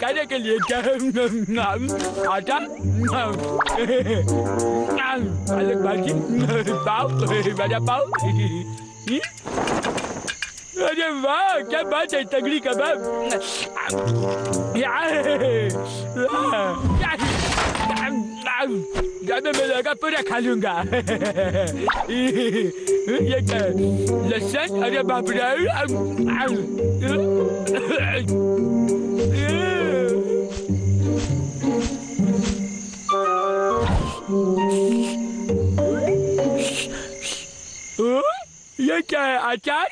खाने के लिए क्या आटा, पालक भाजी, पाव, बड़ा पाव। अरे वाह, क्या बात है, तगड़ी कबाब। ज्यादा मैं लगा पूरा खा लूंगा। ये क्या लहसुन, अरे बाप रे। ये क्या है, अचार?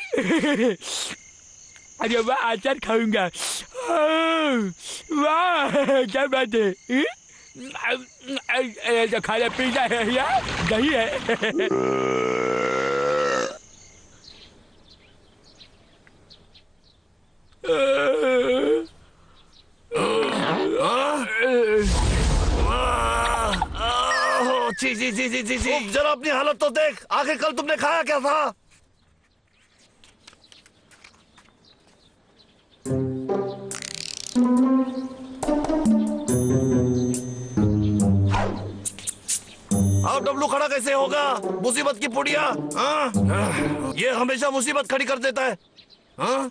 अरे वाह, अचार खाऊंगा। वाह, क्या बात है। जो खाना पीना है यार, दही है। जी जी जी जी जी जी, जरा अपनी हालत तो देख। आखिर कल तुमने खाया क्या था? अब डब्लू खड़ा कैसे होगा? मुसीबत की पुड़िया। हाँ? ये हमेशा मुसीबत खड़ी कर देता है। हाँ?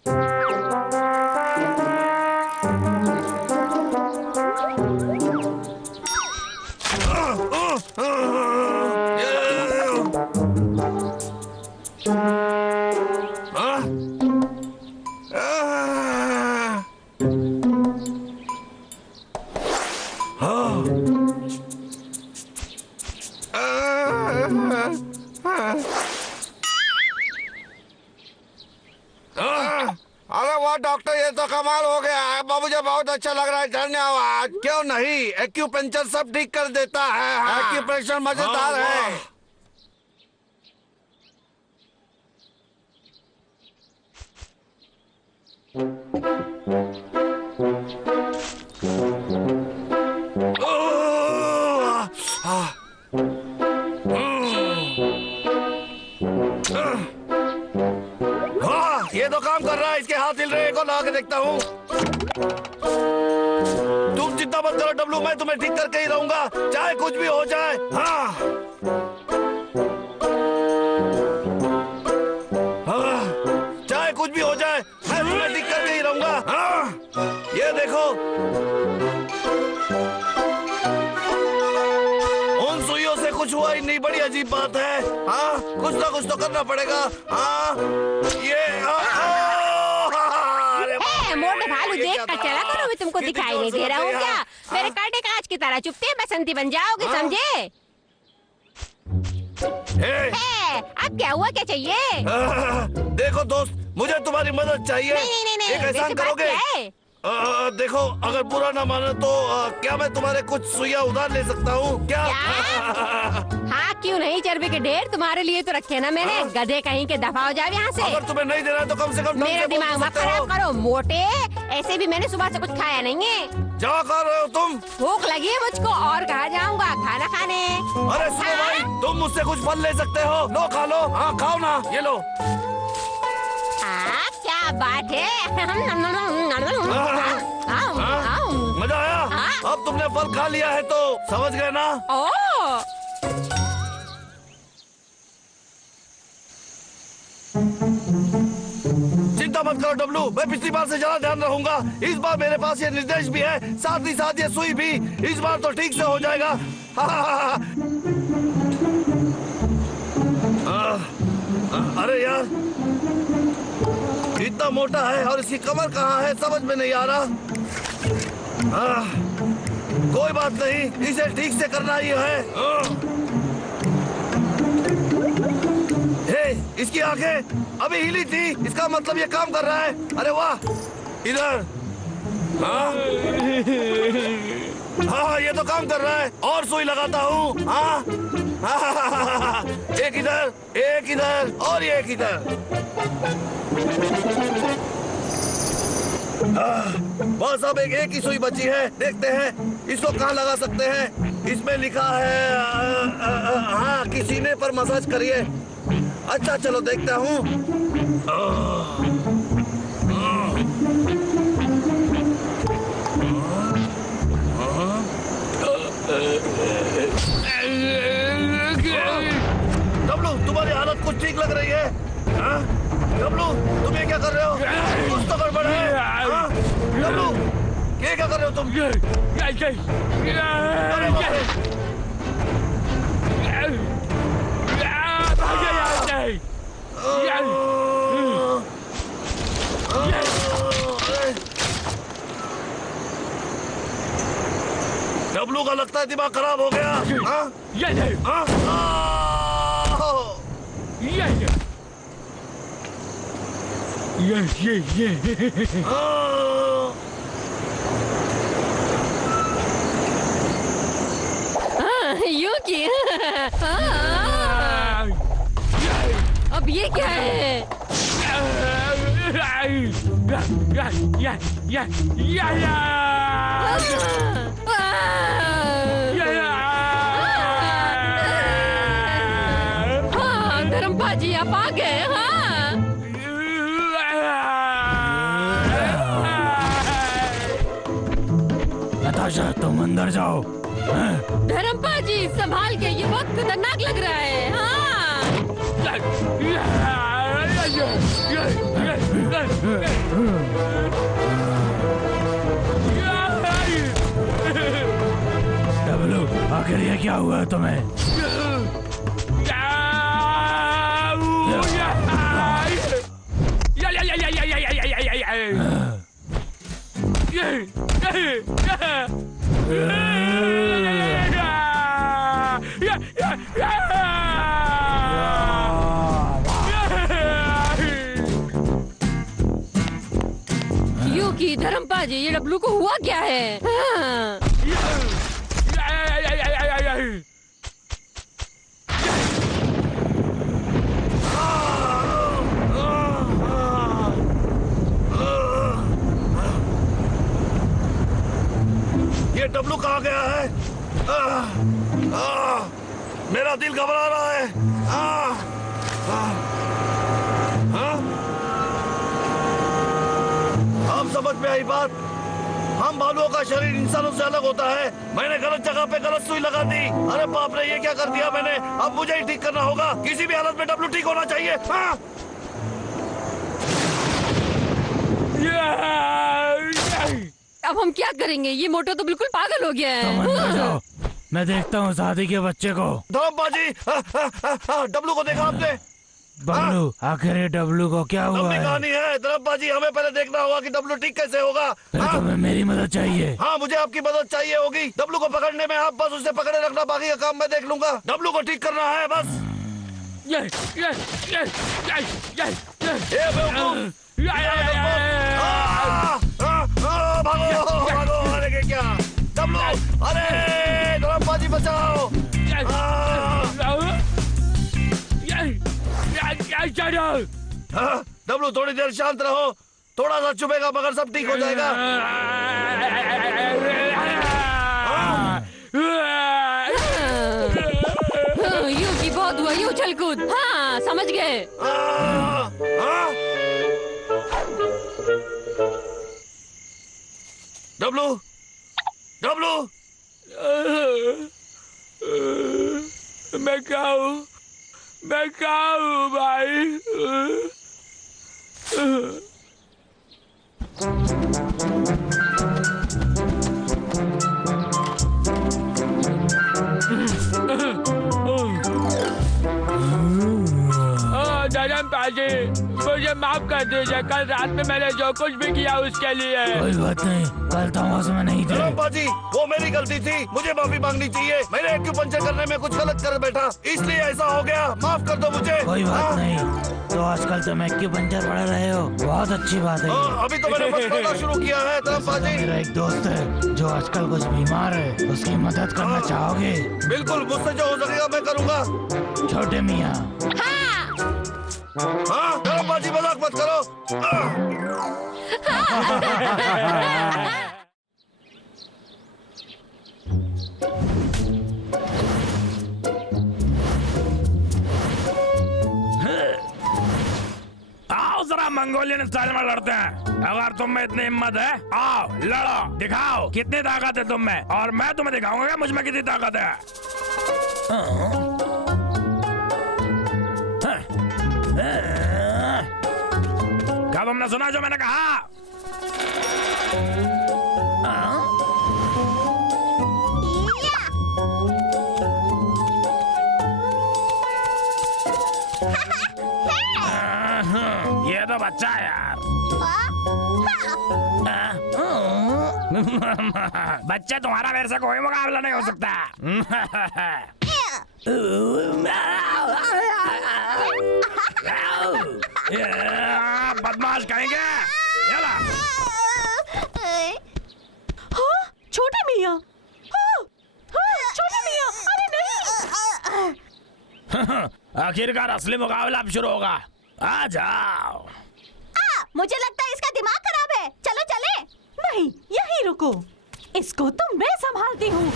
अरे वाह डॉक्टर, ये तो कमाल हो गया है। मुझे बहुत अच्छा लग रहा है, धन्यवाद। क्यों नहीं, एक्यूपंक्चर सब ठीक कर देता है। एक्यूप्रेशर मजेदार है। ये तो काम कर रहा है। इसके हाथ हिल रहे को ला के देखता हूँ। तुम चिंता मत करो डब्लू, मैं तुम्हें ठीक करके ही रहूंगा, चाहे कुछ भी हो जाए। हाँ, चाहे कुछ भी हो जाए, मैं तुम्हें ठीक करके ही रहूंगा। हाँ, ये देखो, उन सुइयों से कुछ हुआ ही नहीं। बड़ी अजीब बात है। हाँ, कुछ ना कुछ तो करना पड़ेगा। हाँ, ये मोटे भालू देख कर चला करो, मैं तुमको दिखाई नहीं दे रहा हूँ क्या? मेरे कांटे कांच की तरह चुपते बसंती बन जाओगे, समझे? अब क्या हुआ, क्या चाहिए? देखो दोस्त, मुझे तुम्हारी मदद चाहिए। नहीं, एक एहसान करोगे? देखो, अगर बुरा ना मानो तो क्या मैं तुम्हारे कुछ सुइयां उधार ले सकता हूँ क्या? हाँ, क्यों नहीं, चर्बी के ढेर तुम्हारे लिए तो रखे ना मैंने। गधे कहीं के, दफा हो जाओ यहाँ से। अगर तुम्हें नहीं देना तो कम से कम मेरा दिमाग मत खराब करो मोटे। ऐसे भी मैंने सुबह से कुछ खाया नहीं है। क्या कर रहे हो तुम? भूख लगी है मुझको, और कहाँ जाऊँगा खाना खाने। अरे सुनो भाई, तुम मुझसे कुछ फल ले सकते हो, लो खा लो। हाँ खाओ ना, ये लो। क्या बात है। मजा आया? अब तुमने फल खा लिया है तो समझ गए ना? चिंता मत करो डब्लू, मैं पिछली बार से ज्यादा ध्यान रखूंगा। इस बार मेरे पास ये निर्देश भी है, साथ ही साथ ये सुई भी। इस बार तो ठीक से हो जाएगा। अरे यार, इतना मोटा है और इसकी कमर कहाँ है, समझ में नहीं आ रहा। कोई बात नहीं, इसे ठीक से करना ही है। इसकी आंखें अभी हिली थी, इसका मतलब ये काम कर रहा है। अरे वाह, इधर। हाँ, ये तो काम कर रहा है। और सुई लगाता हूँ। हाँ, एक इधर और एक इधर। बस अब एक ही सुई बची है। देखते हैं इसको कहाँ लगा सकते हैं। इसमें लिखा है हाँ कि सीने पर मसाज करिए। अच्छा चलो देखता हूँ। डब्लू तुम्हारी हालत कुछ ठीक लग रही है। हाँ? डब्लू तुम ये क्या कर रहे हो? कुछ तो गड़बड़ है। हाँ? डब्लू ये क्या कर रहे हो तुम? अरे बाप रे। डब्लू का लगता है दिमाग खराब हो गया। हाँ? हाँ? यूकी। अब ये क्या है? धर्मपाजी आप आ गए। हाँ नताशा तुम अंदर जाओ। धर्मपाजी संभाल के, ये बहुत खतरनाक लग रहा है। डब्लू आखिर ये क्या हुआ तुम्हें? यूकी, धर्मपाजी, ये डब्लू को हुआ क्या है? ये डब्लू कहाँ गया है? मेरा दिल घबरा रहा है। अब समझ में आई बात। हम भालुओं का शरीर इंसानों से अलग होता है। मैंने गलत जगह पे गलत सुई लगा दी। अरे बाप रे, ये क्या कर दिया मैंने? अब मुझे ही ठीक करना होगा। किसी भी हालत में डब्लू ठीक होना चाहिए। अब हम क्या करेंगे? ये मोटो तो बिल्कुल पागल हो गया तुम अंदर है। जाओ, मैं देखता हूँ शादी के बच्चे को। धर्मपाजी, डब्लू को देखा आपने? बबलू आखिर ये डब्लू को क्या हुआ लंबी है? कहानी है धर्मपाजी। हमें पहले देखना होगा कि डब्लू ठीक कैसे होगा। फिर तुम्हें मेरी मदद चाहिए। हाँ मुझे आपकी मदद चाहिए होगी। डब्लू को पकड़ने में आप बस उसे पकड़े रखना, बाकी का काम मैं देख लूंगा। डब्लू को ठीक करना है बस। भागो भागो। अरे क्या डब्लू? अरे धर्मपाजी बचाओ। डब्लू थोड़ी देर शांत रहो। थोड़ा सा चुभेगा मगर सब ठीक हो जाएगा। यूकी बहुत हुआ, यू उछल कूद। हाँ समझ गए। डब्लू डब्लू मैं क्या हूँ भाई? धर्मपाजी मुझे माफ कर दीजिए। कल रात में मैंने जो कुछ भी किया उसके लिए। कोई बात नहीं, कल तमाश में नहीं थे। धर्मपाजी वो मेरी गलती थी, मुझे माफी मांगनी चाहिए। मैंने एक्यूपंक्चर करने में कुछ गलत कर बैठा, इसलिए ऐसा हो गया। माफ कर दो मुझे। कोई बात नहीं। तो आजकल तुम एक्यूपंक्चर पढ़ रहे हो, बहुत अच्छी बात है। अभी तो मैंने बस पढ़ना शुरू किया है। धर्मपाजी मेरा एक दोस्त है जो आजकल कुछ बीमार है, उसकी मदद करना चाहोगे? बिल्कुल, मुझसे जो हो सकेगा मैं करूँगा। छोटे मियाँ। हाँ धर्मपाजी मजाक मत करो। आओ जरा मंगोलियन स्टाइल में लड़ते हैं। अगर तुम में इतनी हिम्मत है, आओ लड़ो, दिखाओ कितनी ताकत है तुम में, और मैं तुम्हें दिखाऊंगा मुझ में कितनी ताकत है। क्या तुमने सुना जो मैंने कहा? ये तो बच्चा है यार। बच्चे तुम्हारा मेरे से कोई मुकाबला नहीं हो सकता। बदमाश कहेंगे। छोटे मियाँ, छोटे मियाँ, अरे नहीं। आखिरकार असली मुकाबला अब शुरू होगा। आ जाओ। मुझे लगता है इसका दिमाग खराब है। चलो चले। नहीं, यहीं रुको। इसको तो मैं संभालती हूँ।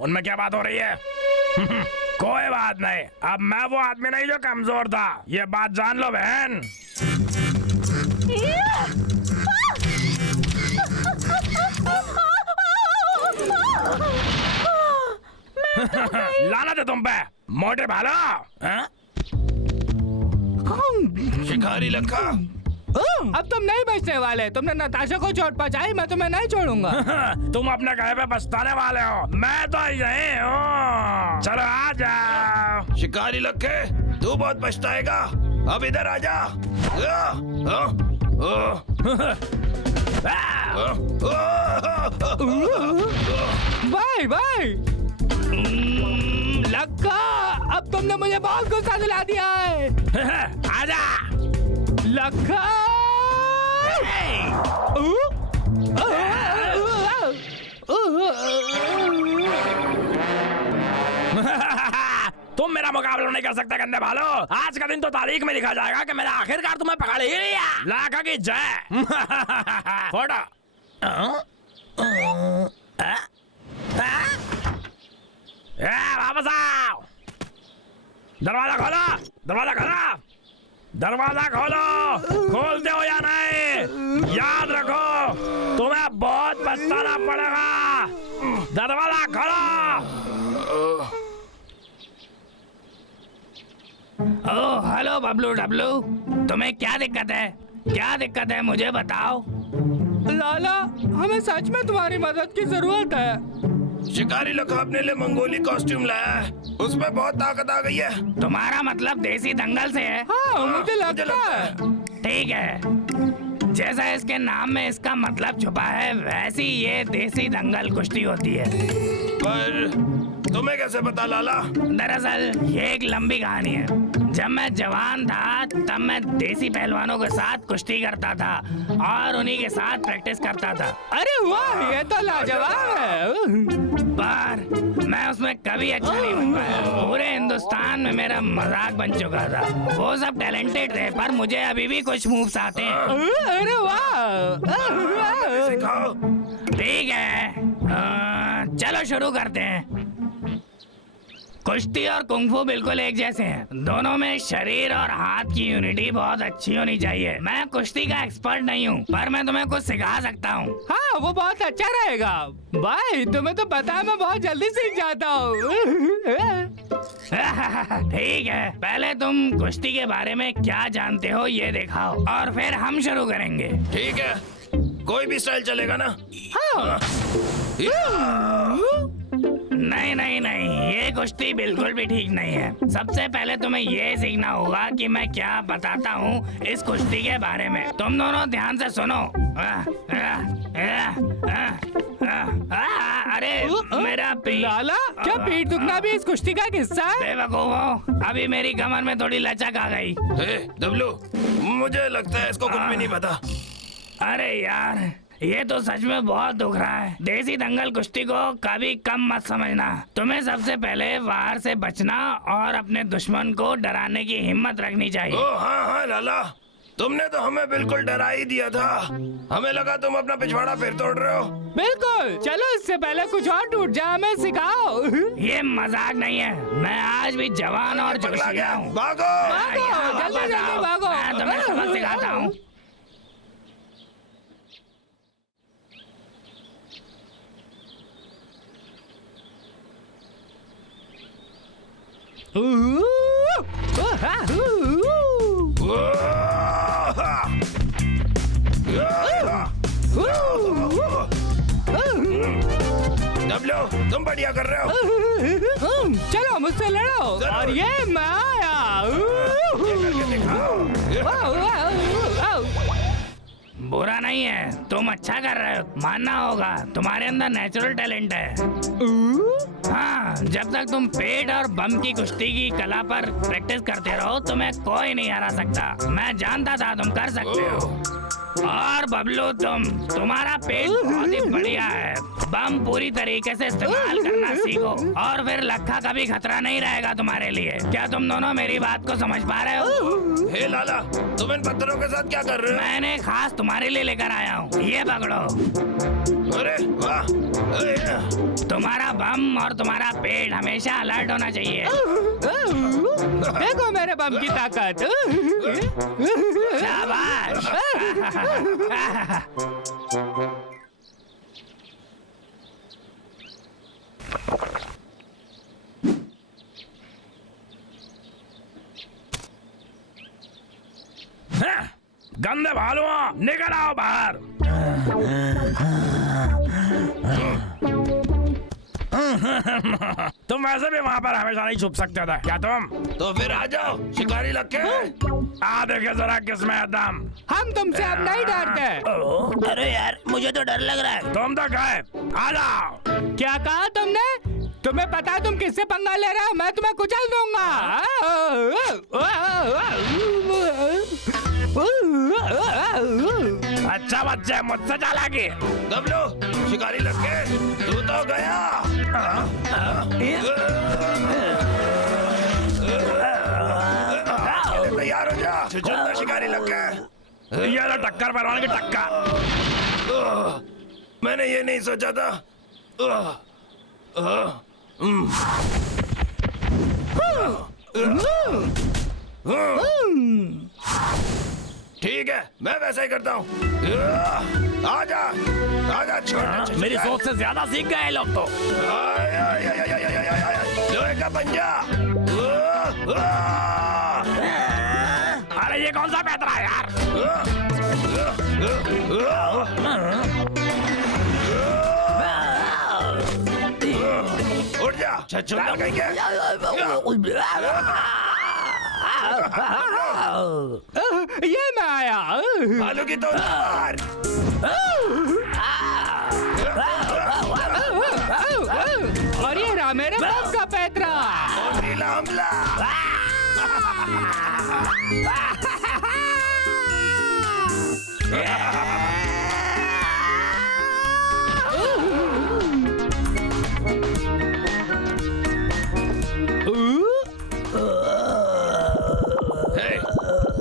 उनमें क्या बात हो रही है? कोई बात नहीं, अब मैं वो आदमी नहीं जो कमजोर था, ये बात जान लो बहन। लानत है तुम पे, मोटे भालो। शिकारी लखा, अब तुम नहीं बचने वाले। तुमने नताशा को चोट पहुंचाई, मैं तुम्हें नहीं छोड़ूंगा। तुम अपने कहे पे पछताने वाले हो, मैं तो यही हूँ। चलो आ जाओ। शिकारी लखे, तू बहुत पछताएगा। अब इधर आ जा। भाई भाई, लक्का, अब तुमने मुझे बहुत गुस्सा दिला दिया है। आजा लक्का। तुम मेरा मुकाबला नहीं कर सकते गंदे भालो। आज का दिन तो तारीख में लिखा जाएगा कि मैंने आखिरकार तुम्हें पकड़ ही लिया। लाखा की जय। फोटो। वापस आओ। दरवाजा खोलो, दरवाजा खोलो, दरवाजा खोलो। खोलते हो या नहीं? याद रखो, तुम्हें बहुत पछताना पड़ेगा। दरवाजा खोलो। ओह हेलो बबलू डब्लू, तुम्हें क्या दिक्कत है? क्या दिक्कत है मुझे बताओ। लाला, हमें सच में तुम्हारी मदद की जरूरत है। शिकारी लखा अपने लिए मंगोली कॉस्ट्यूम लाया है, उसमें बहुत ताकत आ गई है। तुम्हारा मतलब देसी दंगल से है? हाँ, मुझे लगता है। ठीक है, जैसा इसके नाम में इसका मतलब छुपा है, वैसी ये देसी दंगल कुश्ती होती है। पर तुम्हें कैसे पता लाला? दरअसल ये एक लंबी कहानी है। जब मैं जवान था तब मैं देसी पहलवानों के साथ कुश्ती करता था और उन्हीं के साथ प्रैक्टिस करता था। अरे वाह, ये तो लाजवाब है। पर मैं उसमें कभी अच्छा नहीं बन पाया। पूरे हिंदुस्तान में मेरा मजाक बन चुका था। वो सब टैलेंटेड थे, पर मुझे अभी भी कुछ मूव्स आते हैं। अरे वाह। सिखाओ। ठीक है, चलो शुरू करते हैं। कुश्ती और कुंफू बिल्कुल एक जैसे हैं। दोनों में शरीर और हाथ की यूनिटी बहुत अच्छी होनी चाहिए। मैं कुश्ती का एक्सपर्ट नहीं हूँ, पर मैं तुम्हें कुछ सिखा सकता हूँ। हाँ, वो बहुत अच्छा रहेगा। भाई, तुम्हें तो पता है मैं बहुत जल्दी सीख जाता हूँ। ठीक है, पहले तुम कुश्ती के बारे में क्या जानते हो ये दिखाओ, और फिर हम शुरू करेंगे। ठीक है, कोई भी स्टाइल चलेगा ना? हाँ। नहीं नहीं नहीं, ये कुश्ती बिल्कुल भी ठीक नहीं है। सबसे पहले तुम्हें ये सीखना होगा कि मैं क्या बताता हूँ इस कुश्ती के बारे में। तुम दोनों ध्यान से सुनो। अरे मेरा पीठ। लाला, क्या पीठ दुखना भी इस कुश्ती का हिस्सा है? बेवकूफो, अभी मेरी कमर में थोड़ी लचक आ गई। डब्लू, मुझे लगता है इसको कुछ भी नहीं पता। अरे यार, ये तो सच में बहुत दुख रहा है। देसी दंगल कुश्ती को कभी कम मत समझना। तुम्हें सबसे पहले वार से बचना और अपने दुश्मन को डराने की हिम्मत रखनी चाहिए। ओ हाँ हाँ लाला, तुमने तो हमें बिल्कुल डरा ही दिया था। हमें लगा तुम अपना पिछवाड़ा फिर तोड़ रहे हो। बिल्कुल, चलो इससे पहले कुछ और टूट जाए हमें सिखाओ। ये मजाक नहीं है, मैं आज भी जवान और पगला जोशिया गया। हूँ। भागो। भागो, जल्दी जल्दी भागो। मैं तुम्हें सबक सिखाता हूँ। डब्लू, तुम बढ़िया कर रहे हो। चलो मुझसे लड़ो। और ये मैं आया। ये करके दिखाओ। बुरा नहीं है, तुम अच्छा कर रहे हो, मानना होगा। तुम्हारे अंदर नेचुरल टैलेंट है। हाँ, जब तक तुम पेट और बम की कुश्ती की कला पर प्रैक्टिस करते रहो, तुम्हें कोई नहीं हरा सकता। मैं जानता था तुम कर सकते हो। और बबलू, तुम्हारा पेट बहुत ही बढ़िया है। बम पूरी तरीके से इस्तेमाल करना सीखो और फिर लखा का भी खतरा नहीं रहेगा तुम्हारे लिए। क्या तुम दोनों मेरी बात को समझ पा रहे हो? हे लाला, तुम इन पत्थरों के साथ क्या कर रहे हो? मैंने खास तुम्हारे लिए लेकर आया हूँ, ये पकड़ो। अरे वाह, तुम्हारा बम और तुम्हारा पेट हमेशा अलर्ट होना चाहिए। देखो मेरे बम की ताकत। शाबाश। गंदे भालुओं, निकल आओ बाहर। तुम वैसे भी वहाँ पर हमेशा नहीं छुप सकते थे क्या तुम? तो फिर आ जाओ शिकारी लक्के। आ देखे जरा किसमें है दम। हम तुमसे अब नहीं डरते। अरे यार, मुझे तो डर लग रहा है। तुम तो गए, आ जाओ। क्या कहा तुमने? तुम्हें पता है तुम किससे पंगा ले रहे हो? मैं तुम्हें कुचल दूंगा। अच्छा बच्चे, मुझसे चालाकी। डब्लू, शिकारी लक्के, तू तो गया। तैयार हो जा, चुचुंदा शिकारी लक्के। ये लो टक्कर पहलवान की टक्का। मैंने ये नहीं सोचा था। ठीक है, मैं वैसा ही करता हूँ। आजा, आजा, छोटा। मेरी सोच से ज्यादा सीख गए लोग तो। लोहे का पंजा। अरे ये कौन सा पैतरा है यार? उठ जा, छछूंदर कहीं के। ये मैं आया। आलू की तोड़ मार। और ये रहा मेरे बम का पैतरा। और नीला हमला।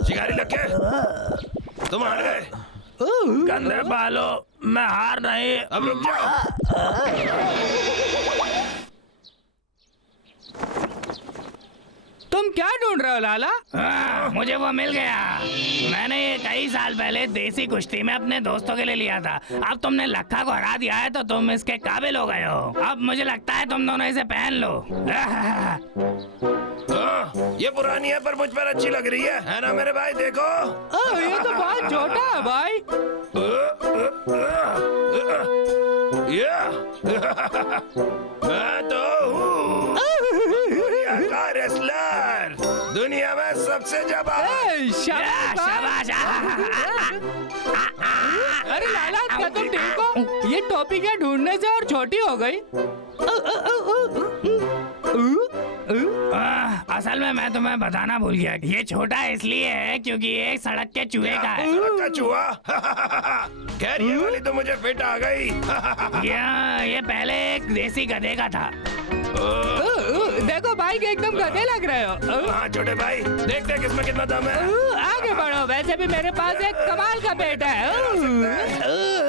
शिकारी लक्के, तुम हार गए। गंदे बालों, मैं हार नहीं। अब रुक जाओ। तुम क्या ढूंढ रहे हो लाला? मुझे वो मिल गया। मैंने ये कई साल पहले देसी कुश्ती में अपने दोस्तों के लिए लिया था। अब तुमने लखा को हरा दिया है तो तुम इसके काबिल हो गए हो। अब मुझे लगता है तुम दोनों इसे पहन लो। ये पुरानी है पर मुझ पर अच्छी लग रही है ना मेरे भाई? देखो, ये तो बहुत छोटा है भाई। मैं तो हूँ दुनिया का रेसलर, दुनिया में सबसे जबरदस्त। शाबाश। अरे लाला, क्या तुम ठीक हो? ये टोपी क्या ढूंढने से और छोटी हो गई? असल में मैं तुम्हें बताना भूल गया। ये छोटा इसलिए है क्योंकि ये सड़क के चूहे का है। सड़क का चूहा? खैर ये वाली तो मुझे फिट आ गई। ये पहले एक देसी गधे का था। देखो भाई, एकदम गधे लग रहे हो। हाँ छोटे भाई, देखते हैं किसमें कितना दम है। आगे पड़ो, वैसे भी मेरे पास एक कमाल का पेट है।